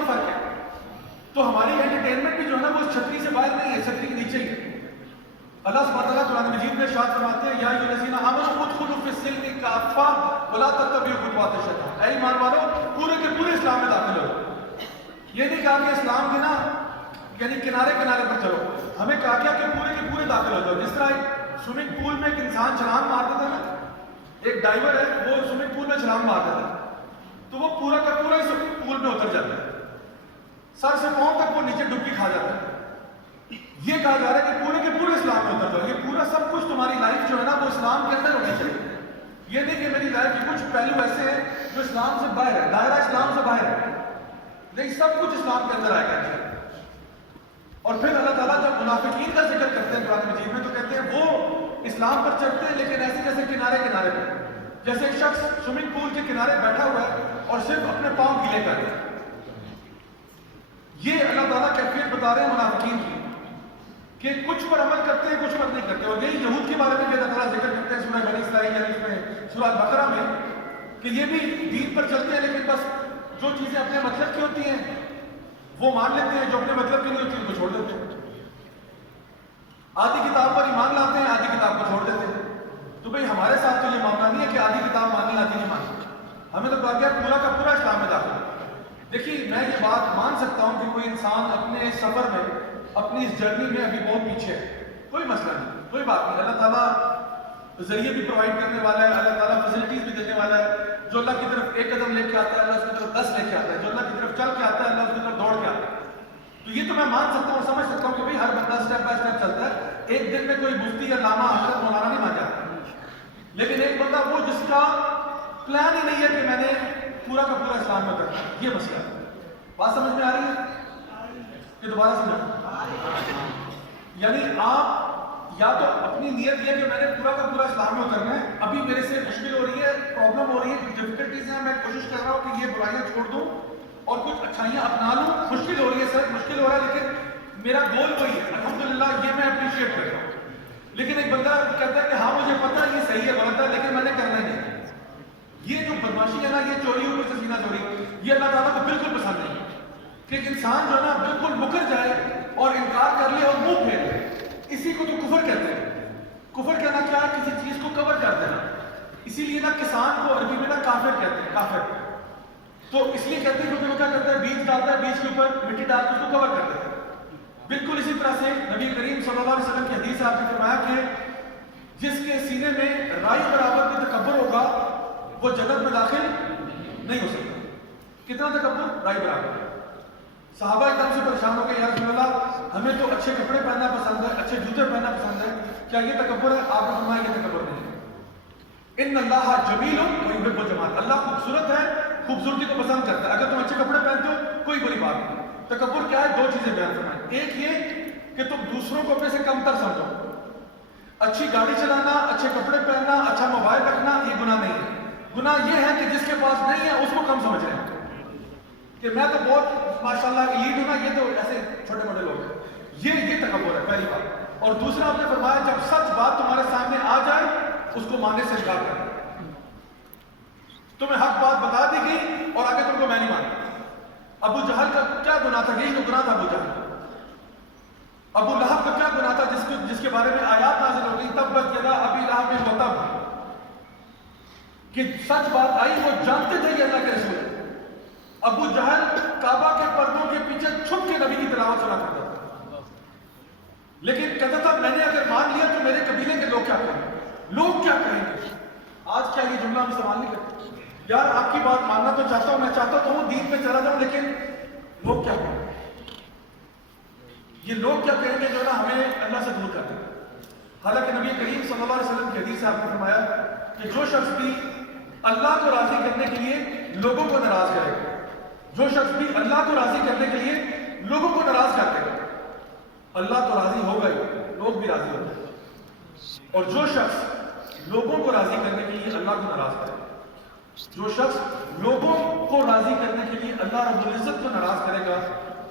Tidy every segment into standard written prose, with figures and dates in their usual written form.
کتنا فرق ہے. تو ہماری انٹرٹینمنٹ بھی جو ہے نا وہ اس چھتری سے باہر نہیں ہے, چھتری کے نیچے ہی ہے. اللہ سبحانہ وتعالیٰ قرآن مجید میں ارشاد فرماتے ہیں یا ایھا الذین آمنوا ادخلوا فی السلم کافہ ولا تتبعوا خطوات الشیطان. اے ایمان والو پورے کے پورے اسلام میں داخل ہو. یہ نہیں کہا کہ اسلام کے نا یعنی کنارے کنارے پر چلو, ہمیں کہا گیا کہ پورے کے پورے داخل ہو جاؤ. جس طرح ایک سوئمنگ پول میں ایک انسان چھلانگ مارتا تھا نا, ایک ڈائیور ہے وہ سوئمنگ پول میں چھلانگ مارتا تھا تو وہ پورا کا پورا اس پول میں اتر جاتا ہے, سر سے پاؤں تک وہ نیچے ڈبکی کھا جاتا ہے. یہ کہا جا رہا ہے کہ پورے کے پورے اسلام میں اتر جاؤ. یہ پورا سب کچھ تمہاری لائف جو ہے نا وہ اسلام کے اندر ہونی چاہیے. یہ نہیں کہ میری لائف کے کچھ پہلو ایسے ہیں جو اسلام سے باہر ہے, دائرہ اسلام سے باہر ہے, نہیں سب کچھ اسلام کے اندر آئے گا. اور پھر اللہ تعالیٰ جب منافقین کا ذکر کرتے ہیں قرآن مجید میں تو کہتے ہیں وہ اسلام پر چڑھتے ہیں لیکن ایسے جیسے کنارے کنارے پر, جیسے ایک شخص سوئمنگ پول کے کنارے بیٹھا ہوا ہے اور صرف اپنے پاؤں گیلے کر رہا ہے. یہ اللہ تعالیٰ کیفیت بتا رہے ہیں منافقین کی کہ کچھ پر عمل کرتے ہیں کچھ پر نہیں کرتے. اور یہی یہود کے بارے میں بھی اللہ تعالیٰ ذکر کرتے ہیں سورہ بنی اسرائیل یعنی اس میں سورہ بقرہ میں کہ یہ بھی دین پر چلتے ہیں لیکن بس جو چیزیں اپنے مطلب کی ہوتی ہیں وہ مان لیتے ہیں, جو اپنے مطلب کی نہیں ہوتی ان کو چھوڑ دیتے ہیں. آدھی کتاب پر ایمان لاتے ہیں, آدھی کتاب کو چھوڑ دیتے ہیں. تو بھئی ہمارے ساتھ تو یہ معاملہ نہیں ہے کہ آدھی کتاب مانی آدھی نہیں مانی. ہمیں تو کہا گیا پورا کا پورا اسلام میں داخل ہے. دیکھیے میں یہ بات مان سکتا ہوں کہ کوئی انسان اپنے سفر میں اپنی اس جرنی میں ابھی بہت پیچھے ہے, کوئی مسئلہ نہیں, کوئی بات نہیں. اللہ تعالیٰ ذریعے بھی پرووائڈ کرنے والا ہے, اللہ تعالیٰ فیسلٹیز بھی دینے والا ہے. جو اللہ کی طرف ایک قدم لے کے آتا ہے اللہ اس کی طرف 10 لے کے آتا ہے, جو اللہ کی طرف چل کے آتا ہے اللہ اس کی طرف دوڑ کے آتا ہے. تو یہ تو میں مان سکتا ہوں, سمجھ سکتا ہوں کہ بھئی ہر بندہ سٹیپ بائی سٹیپ چلتا ہے. ایک دن میں کوئی مفتی یا علامہ حضرت مولانا نہیں بن جاتا, لیکن ایک بندہ وہ جس کا پلان ہی نہیں ہے کہ میں نے پورا کا پورا اسلام میں کرنا. یہ مسئلہ ہے. بات سمجھ میں آ رہی ہے کہ دوبارہ سمجھو؟ یعنی آپ یا تو اپنی نیت یہ کہ میں نے پورا کا پورا اسلام میں اترنا ہے, ابھی میرے سے مشکل ہو رہی ہے, پرابلم ہو رہی ہے, ڈفیکلٹیز ہیں, میں کوشش کر رہا ہوں کہ یہ برائیاں چھوڑ دوں اور کچھ اچھائیاں اپنا لوں. مشکل ہو رہی ہے سر, مشکل ہو رہا ہے لیکن میرا گول وہی ہے الحمدللہ, یہ میں اپریشیٹ کر رہا ہوں. لیکن ایک بندہ کہتا ہے کہ ہاں مجھے پتہ ہے یہ صحیح ہے غلط ہے لیکن میں نے کرنا ہی نہیں. یہ جو بدماشی ہے نا, یہ چوری ہو سے سینہ چوری, یہ اللہ تعالیٰ کو بالکل پسند نہیں کہ ایک انسان جو ہے نا بالکل مکر جائے اور انکار کر لے اور منہ پھیر لے. اسی کو تو کفر کہتے ہیں. کفر کہنا کیا ہے؟ کسی چیز کو کور کر دینا. اسی لیے نا کسان کو عربی میں نا کافر کہتے ہیں, کافر. تو اس لیے کہتے ہیں کیونکہ وہ کیا کرتا ہے, بیج ڈالتا ہے, بیج کے اوپر مٹی ڈال کے اس کو کور کر دیتا ہے. بالکل اسی طرح سے نبی کریم صلی اللہ علیہ وسلم کی حدیث آپ نے فرمایا کہ جس کے سینے میں رائی برابر کا تکبر ہوگا وہ جنت میں داخل نہیں ہو سکتا. کتنا تکبر؟ رائی برابر. صحابہ ایک دم سے پریشان ہو گئے, یا رسول اللہ ہمیں تو اچھے کپڑے پہننا پسند ہے, اچھے جوتے پہننا پسند ہے, کیا یہ تکبر ہے؟ آپ نے فرمایا یہ تکبر نہیں ہے. ان اللہ جمیل ویحب الجمال, اللہ خوبصورت ہے, خوبصورتی کو پسند کرتا ہے. اگر تم اچھے کپڑے پہنتے ہو کوئی بری بات نہیں. تکبر کیا ہے؟ 2 چیزیں بیان فرمائیں. ایک یہ کہ تم دوسروں کو اپنے سے کم تر سمجھو. اچھی گاڑی چلانا, اچھے کپڑے پہننا, اچھا موبائل رکھنا یہ گناہ نہیں ہے. گناہ یہ ہے کہ جس کے پاس نہیں ہے اس کو کم سمجھ رہے ہیں کہ میں تو بہت ماشاءاللہ ایلیٹ ہوں نا, یہ تو ایسے چھوٹے موٹے لوگ ہیں. یہ تکبر ہے پہلی بات. اور دوسرا آپ نے فرمایا جب سچ بات تمہارے سامنے آ جائے اس کو ماننے سے انکار کرنا. تمہیں حق بات بتا دی گئی اور آگے تم کو میں نہیں مانتا. ابو جہل کا کیا گناہ تھا؟ یہی تو گناہ تھا ابو جہل. ابو لہب کا کیا گناہ تھا جس کے بارے میں آیات نازل ہو گئی تبت یدا ابی لہب وتب, کہ سچ بات آئی وہ جانتے تھے کہ اللہ کے رسول ہے. ابو جہل کعبہ کے پردوں کے پیچھے چھپ کے نبی کی تلاوت سنا کرتا تھا, لیکن کہتا تھا میں نے اگر مان لیا تو میرے قبیلے کے لوگ کیا کہیں گے, لوگ کیا کہیں گے. آج کیا یہ جملہ ہم استعمال نہیں کرتے؟ یار آپ کی بات ماننا تو چاہتا ہوں, میں چاہتا تو ہوں دین پہ چلا جاؤں, لیکن لوگ کیا کہیں گے, یہ لوگ کیا کہیں گے جو نا ہمیں اللہ سے دور کر دیں. حالانکہ نبی کریم صلی اللہ علیہ وسلم کی حدیث سے آپ نے فرمایا کہ جو شخص بھی اللہ کو راضی کرنے کے لیے لوگوں کو ناراض کرے گا, جو شخص بھی اللہ کو راضی کرنے کے لیے لوگوں کو ناراض کرتے گا, اللہ تو راضی ہوگا ہی, لوگ بھی راضی ہو جائیں. اور جو شخص لوگوں کو راضی کرنے کے لیے اللہ کو ناراض کرے گا, جو شخص لوگوں کو راضی کرنے کے لیے اللہ رب العزت کو ناراض کرے گا,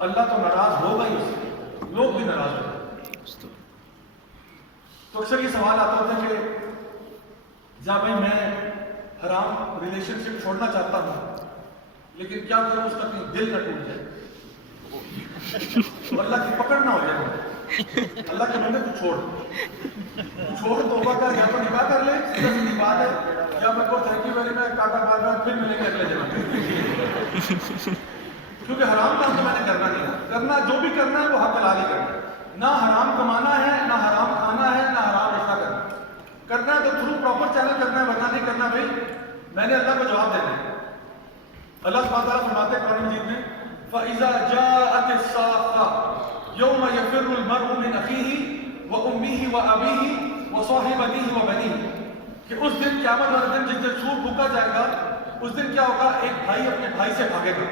اللہ تو ناراض ہوگا ہی اس سے, لوگ بھی ناراض ہو جائیں. تو اکثر یہ سوال آتا ہوتا ہے کہ جا بھائی میں حرام ریلیشن شپ چھوڑنا چاہتا ہوں لیکن کیا کروں اس کا کہیں دل نہ ٹوٹ جائے. تو اللہ کی پکڑ نہ ہو جائے. اللہ کے بندے تو چھوڑ توبہ کر, یا تو نکاح کر لے, سیدھا سی بات ہے, یا میں کو thank you very much tata bye bye, پھر ملیں گے اگلے جنم. کیونکہ حرام کام تو میں نے کرنا نہیں ہے. کرنا جو بھی کرنا ہے وہ حق حلال ہی کرنا ہے. نہ حرام کمانا ہے, نہ حرام کھانا ہے, نہ حرام رشتہ کرنا ہے تو تھرو پراپر چینل کرنا ہے, ورنہ نہیں کرنا. بھائی میں نے اللہ کو جواب دینا ہے. اللہ سبحانہ تعالیٰ فرماتے ہیں قرآن مجید میں فَإِذَا جَاءَتِ الصَّاخَّةُ يَوْمَ يَفِرُّ الْمَرْءُ مِنْ أَخِيهِ وَأُمِّهِ وَأَبِيهِ وَصَاحِبَتِهِ وَبَنِيهِ. کہ اس دن قیامت والے دن جس دن سور پھونکا جائے گا, اس دن کیا ہوگا, ایک بھائی اپنے بھائی سے بھاگے گا,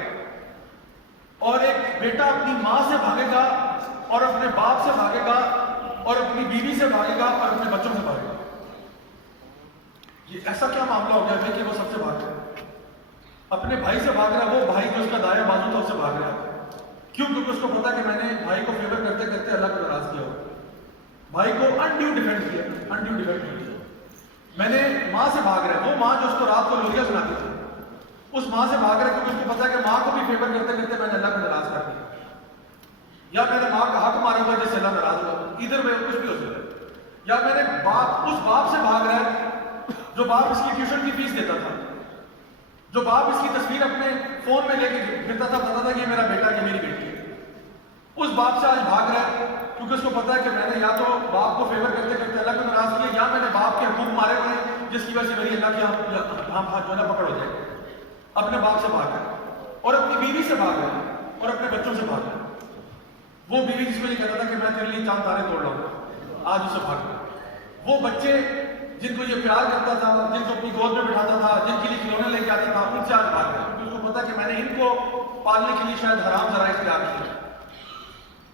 اور ایک بیٹا اپنی ماں سے بھاگے گا, اور اپنے باپ سے بھاگے گا, اور اپنی بیوی سے بھاگے گا, اور اپنے بچوں سے بھاگے گا. یہ ایسا کیا معاملہ ہو گیا کہ وہ سب سے بھاگ رہا ہے. اپنے بھائی سے بھاگ رہا ہے, وہ بھائی جو اس کا دایاں بازو تھا اس سے بھاگ رہا ہے. کیوں؟ کیونکہ اس کو پتا کہ میں نے بھائی کو فیور کرتے کرتے اللہ کو ناراض کیا ہو, بھائی کو انڈیو ڈیفینڈ کیا. میں نے ماں سے بھاگ رہا ہے, وہ ماں جو اس کو رات کو لوریاں سناتی تھی, اس ماں سے بھاگ رہا ہے کیونکہ اس کو پتا ہے کہ ماں کو بھی فیور کرتے کرتے میں نے اللہ کو ناراض کر دیا, یا میں نے ماں کا حق مارا ہوا جس سے اللہ ناراض ہوا. ادھر میں کچھ بھی ہو سکتا ہے. یا میں نے اس باپ سے بھاگ رہا ہے جو باپ اس کی ٹیوشن کی فیس دیتا تھا, جو باپ اس کی تصویر اپنے فون میں لے کے پھرتا تھا, بتاتا تھا کہ یہ میرا بیٹا, یہ میری بیٹی ہے. اس باپ سے آج بھاگ رہا ہے کیونکہ اس کو پتا ہے کہ میں نے یا تو باپ کو فیور کرتے کرتے اللہ کو ناراض کیا, یا میں نے باپ کے حقوق مارے ہوئے ہیں جس کی وجہ سے میری اللہ کی ہاتھ جو ہے نا پکڑ ہو جائے. اپنے باپ سے بھاگ رہا ہے, اور اپنی بیوی سے بھاگ رہا ہے, اور اپنے بچوں سے بھاگ رہا ہے. وہ بیوی جس کو یہ کہتا تھا کہ میں تیرے لیے چاند تارے توڑ رہا ہوں, آج اسے بھاگ رہا ہے. وہ بچے جن کو یہ پیار کرتا تھا, جن کو اپنی گود میں بٹھاتا تھا, جن کے لیے کھلونے لے کے آتا تھا, ان سے آج بھاگ رہا ہے کیونکہ اس کو پتا کہ میں نے ان کو پالنے کے لیے شاید حرام ذرائع اختیار کیا.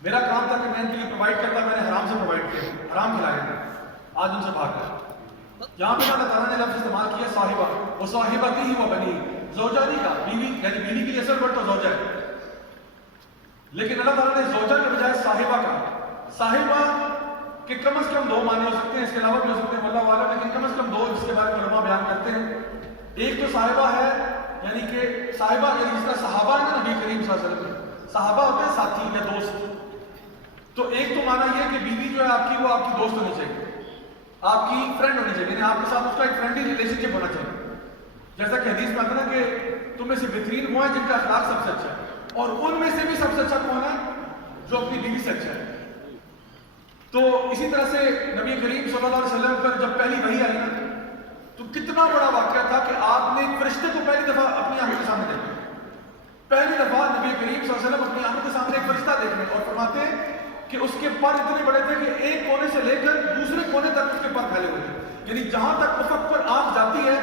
میرا کام تھا کہ میں ان کے لیے پرووائڈ کرتا, میں نے حرام سے پرووائڈ کیا, حرام کھلایا, آج ان سے بھاگ رہا ہے. یہاں پہ اللہ تعالیٰ نے لفظ استعمال کیا صاحبہ, وہ صاحبتی ہی وہ بنی, زوجہ نہیں کہا, بیوی, یعنی بیوی کے لیے اصل ورڈ تو زوجہ ہے, لیکن اللہ تعالیٰ نے زوجہ کے بجائے صاحبہ کہا. صاحبہ کہ کم از کم دو معنی ہو سکتے ہیں, اس کے علاوہ بھی ہو سکتے ہیں واللہ اعلم, لیکن کم از کم دو جس کے بارے میں علماء بیان کرتے ہیں. ایک تو صاحبہ ہے, یعنی کہ صاحبہ یعنی جس طرح صحابہ ہے نا نبی کریم صلی اللہ علیہ وسلم, صحابہ ہوتے ہیں ساتھی یا دوست. تو ایک تو معنی یہ کہ بیوی جو ہے آپ کی, وہ آپ کی دوست ہونی چاہیے, آپ کی فرینڈ ہونی چاہیے, یعنی آپ کے ساتھ اس کا ایک فرینڈلی ریلیشن شپ ہونا چاہیے. جیسا کہ حدیث میں آتا ہے نا کہ تم میں سے بہترین وہ ہیں جن کا اخلاق سب سے اچھا ہے, اور ان میں سے بھی سب سے اچھا کون ہے, جو اپنی بیوی سے اچھا ہے. تو اسی طرح سے نبی کریم صلی اللہ علیہ وسلم پر جب پہلی وحی آئی نا, تو کتنا بڑا واقعہ تھا کہ آپ نے ایک فرشتے کو پہلی دفعہ اپنی آنکھوں کے سامنے دیکھا. پہلی دفعہ نبی کریم صلی اللہ علیہ وسلم اپنی آنکھوں کے سامنے ایک فرشتہ دیکھ رہے ہیں, اور فرماتے ہیں کہ اس کے پر اتنے بڑے تھے کہ ایک کونے سے لے کر دوسرے کونے تک اس کے پر پھیلے ہوئے تھے, یعنی جہاں تک افق پر آنکھ جاتی ہے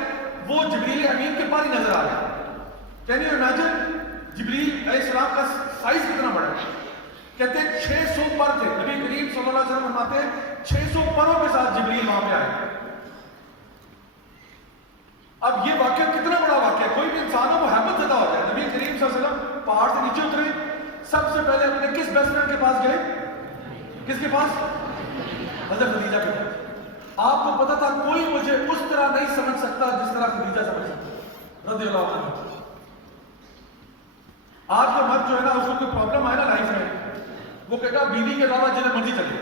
وہ جبریل امین کے پر ہی نظر آ رہا ہے. کین یو امیجن جبریل علیہ السلام کا سائز کتنا بڑا ہے. کہتے ہیں 600 پر تھے, نبی کریم صلی اللہ علیہ وسلم فرماتے ہیں 600 پروں کے ساتھ جبریل وہاں پہ آئے. اب یہ واقعہ کتنا بڑا واقعہ ہے, کوئی بھی انسان ہو وہ حیبت زدہ ہو جائے. نبی کریم صلی اللہ علیہ وسلم پہاڑ سے نیچے اترے, سب سے پہلے اپنے کس بیسٹ فرینڈ کے پاس گئے, کس کے پاس, حضرت خدیجہ کے پاس. آپ کو پتا تھا کوئی مجھے اس طرح نہیں سمجھ سکتا جس طرح خدیجہ سمجھ سکتا رضی اللہ عنہ. آج کا مرد جو ہے نا, اس کو کوئی پرابلم آئے نا لائف میں, وہ کہے گا بیوی کے علاوہ جنہیں مرضی چلے.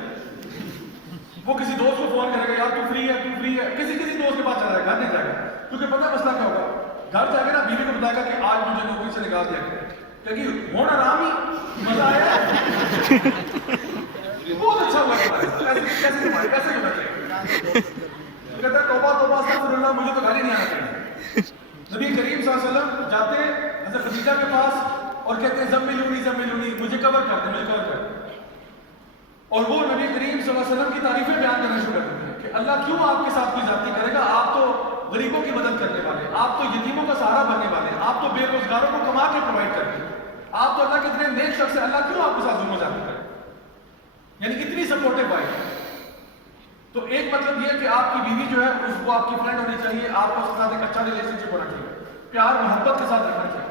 وہ کسی دوست کو فون کرے گا, یار تو فری ہے, کسی دوست کے پاس چلا جائے گا, گھر نہیں جائے گا, کیونکہ پتہ مسئلہ کیا ہوگا, گھر جا کے نا بیوی کو بتائے گا کہ آج مجھے نوکری سے نکال دیا گیا, کیونکہ ہونا آرام ہی مزہ آیا, بہت اچھا ہوا, کیسے کرنا چاہیے. کہتا ہے توبہ استغفر اللہ, مجھے تو گھر ہی نہیں آنا چاہیے. نبی کریم صلی اللہ علیہ وسلم جاتے ہیں حضرت خدیجہ کے پاس اور کہتے ہیں زملونی, مجھے کور کر دیں. اور وہ نبی کریم صلی اللہ علیہ وسلم کی تعریفیں بیان کرنا شروع کر دیتے ہیں کہ اللہ کیوں آپ کے ساتھ کوئی زیادتی کرے گا, آپ تو غریبوں کی مدد کرنے والے, آپ تو یتیموں کا سہارا بننے والے, آپ تو بے روزگاروں کو کما کے پرووائڈ کرتے ہیں, آپ تو اللہ کے اتنے نیک شخص ہیں, اللہ کیوں آپ کے ساتھ ظلم و زیادتی کرے, یعنی اتنی سپورٹیو وائف. تو ایک مطلب یہ کہ آپ کی بیوی جو ہے اس کو آپ کی فرینڈ ہونی چاہیے, آپ کو اس کے ساتھ ایک اچھا ریلیشن شپ ہونا چاہیے, پیار محبت کے ساتھ رکھنا چاہیے.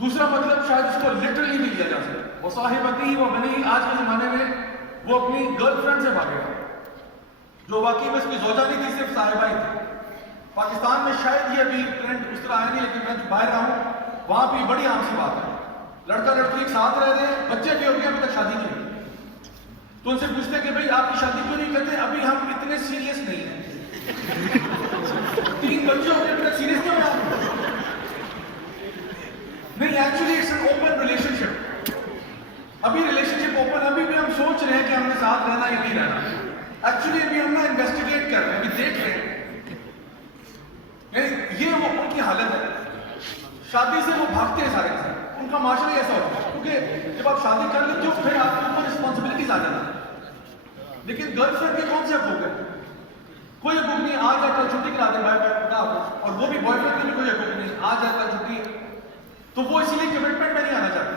دوسرا مطلب شاید اس کو لٹرلی بھی لیا جا سکے, وہ صاحبتی وہ بنی, آج کے زمانے میں وہ اپنی گرل فرینڈ سے بھاگے گا, جو واقعی میں اس کی زوجہ نہیں تھی, صرف صاحبہ ہی تھی. پاکستان میں شاید یہ ابھی ٹرینڈ اس طرح آیا نہیں, لیکن میں باہر رہا ہوں, وہاں پہ بڑی عام سی بات ہے. لڑکا لڑکی ایک ساتھ رہ رہے ہیں, بچے بھی ہو گئے, ابھی تک شادی نہیں ہوئی, تو ان سے پوچھتے ہیں کہ بھائی آپ کی شادی کیوں نہیں کرتے؟ ابھی ہم اتنے سیریس نہیں ہیں. 3 بچے ہو گئے, ابھی تک سیریس نہیں ہوئے آپ؟ نہیں, actually it's an open relationship. ابھی ریلیشن شپ اوپن, ابھی بھی ہم سوچ رہے ہیں کہ ہم نے ساتھ رہنا یا نہیں رہنا. ایکچولی ابھی ہم نا انویسٹیگیٹ کر رہے ہیں, ابھی دیکھ رہے ہیں. یہ وہ ان کی حالت ہے. شادی سے وہ بھاگتے ہیں سارے کے سارے. ان کا معاشرہ ایسا ہوتا ہے کیونکہ جب آپ شادی کر لیتے ہو پھر آپ کے اوپر رسپانسبلٹیز آ جاتی ہیں. لیکن گرل فرینڈ کے کون سے حقوق ہے؟ کوئی حقوق نہیں. آ جا کر چھٹی کرا دیں بھائی بھائی, اور وہ بھی بوائے فرینڈ کے بھی کوئی حقوق نہیں. آ جا کر چھٹی, تو وہ اسی لیے کمٹمنٹ میں نہیں آنا چاہتے.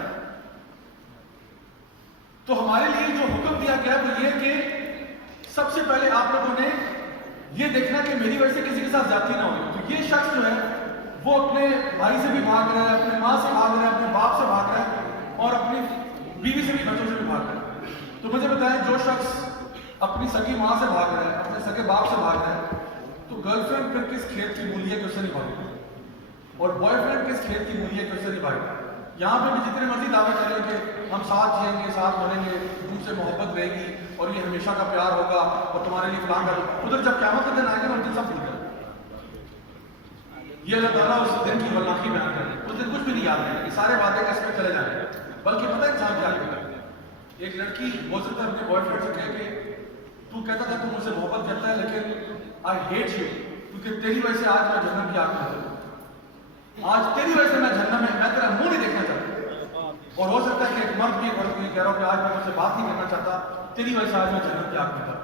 تو ہمارے لیے جو حکم دیا گیا وہ یہ کہ سب سے پہلے آپ لوگوں نے یہ دیکھنا کہ میری وجہ سے کسی کے ساتھ زیادتی نہ ہو. تو یہ شخص جو ہے وہ اپنے بھائی سے بھی بھاگ رہا ہے, اپنے ماں سے بھاگ رہا ہے, اپنے باپ سے بھاگ رہا ہے, اور اپنی بیوی سے بھی, بچوں سے بھی بھاگ رہا ہے. تو مجھے بتائیں, جو شخص اپنی سگی ماں سے بھاگ رہا ہے, اپنے سگے باپ سے بھاگ رہا ہے, تو گرل فرینڈ پھر کس کھیت کی مولی ہے کہ اس سے نہیں بھاگے گا, اور بوائے فرینڈ کس کھیت کی مولی ہے کہ اس سے نہیں بھاگے گا. یہاں پہ بھی جتنے مرضی دعوے کریں کہ ہم ساتھ جئیں گے, ساتھ بنیں گے, تم سے محبت رہے گی, اور یہ ہمیشہ کا پیار ہوگا, اور تمہارے لیے فلاں کر, ادھر جب قیامت کا دن آئے گا نا, دن سب بھول جائے. یہ اللہ تعالیٰ اس دن کی ولناکی بیان کرے, اس دن کچھ بھی نہیں یاد رہے گا, یہ سارے وعدے کس میں چلے جائیں گے. بلکہ پتہ ہے انسان کیا کرے گا؟ ایک لڑکی ہو سکتا ہے اپنے بوائے فرینڈ سے کہے کہ تو کہتا تھا تو مجھ سے محبت کرتا ہے, لیکن آئی ہیٹ یو, کیونکہ تیری وجہ سے آج میں جہنم کی آگ میں ہوں. آج تیری وجہ سے میں جہنم میں تیرا منہ نہیں دیکھنا چاہتا. اور ہو سکتا ہے کہ ایک مرد بھی ایک عورت کو یہ کہہ رہا ہوں کہ آج میں مجھ سے بات نہیں کرنا چاہتا, تیری وجہ سے آج میں جہنم کی آگ میں تھا,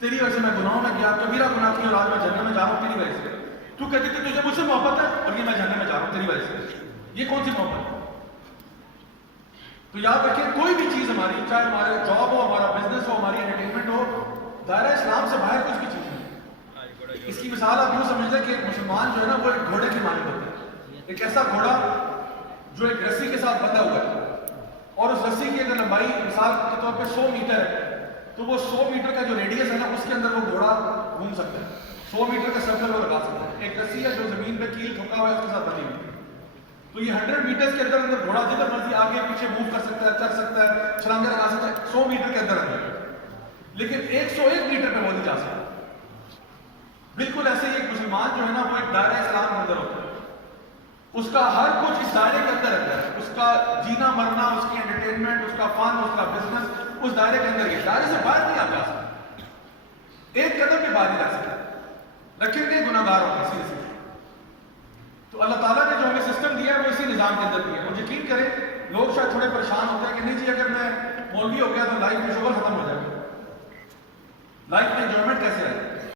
تیری وجہ سے میں گناہوں میں گیا, کبیرہ گناہ کی, اور آج میں جہنم میں جا رہا ہوں تیری وجہ سے. تو کہتی تھی تجھے مجھ سے محبت ہے, اور یہ میں جہنم میں جا رہا ہوں تیری وجہ سے. یہ کون سی محبت ہے؟ تو یاد رکھیں, کوئی بھی چیز ہماری, چاہے ہمارا جاب ہو, ہمارا بزنس ہو, ہماری انٹرٹینمنٹ ہو, دائرہ اسلام سے باہر کچھ بھی چیز نہیں. اس کی مثال آپ یوں سمجھتے ہیں کہ ایک مسلمان جو ہے نا وہ ایک گھوڑے کی مانند ہوتا ہے. ایک ایسا گھوڑا جو ایک رسی کے ساتھ بندھا ہوا ہے, اور اس رسی کی اگر لمبائی مثال کے طور پہ 100 میٹر ہے, تو وہ 100 میٹر کا جو ریڈیس ہے نا, اس کے اندر وہ گھوڑا گھوم سکتا ہے, 100 میٹر کا سرکل وہ لگا سکتا ہے. ایک رسی ہے جو زمین پہ کیل ٹھکا ہوا ہے, اس کے ساتھ بندھی ہوئی. تو یہ 100 میٹرز کے اندر اندر گھوڑا جدھر مرضی آگے پیچھے موو کر سکتا ہے, چل سکتا ہے, چھلانگیں لگا سکتا ہے, 100 میٹر کے اندر اندر. لیکن 101 میٹر پہ وہ نہیں جا سکتا. بالکل ایسے ہی ایک مسلمان جو ہے نا وہ ایک دائرہ اسلام کے اندر ہوتا ہے. اس کا ہر کچھ اس دائرے کے اندر رہتا ہے. اس کا جینا مرنا, اس کی انٹرٹینمنٹ, اس کا فن, اس کا بزنس اس دائرے کے اندر ہی. دائرے سے باہر نہیں آپ جا سکتے, ایک قدم بھی باہر نہیں جا سکتے. رکھیں گے گناہگار ہوگا اسی سے. تو اللہ تعالیٰ نے جو ہمیں سسٹم دیا ہے وہ اسی نظام کے اندر دیا ہے. اور یقین کریں, لوگ شاید تھوڑے پریشان ہوتے ہیں کہ نہیں جی اگر میں مولوی ہو گیا تو لائف میں شوگر ختم ہو جائے گا, لائف میں انجوائمنٹ کیسے آئے.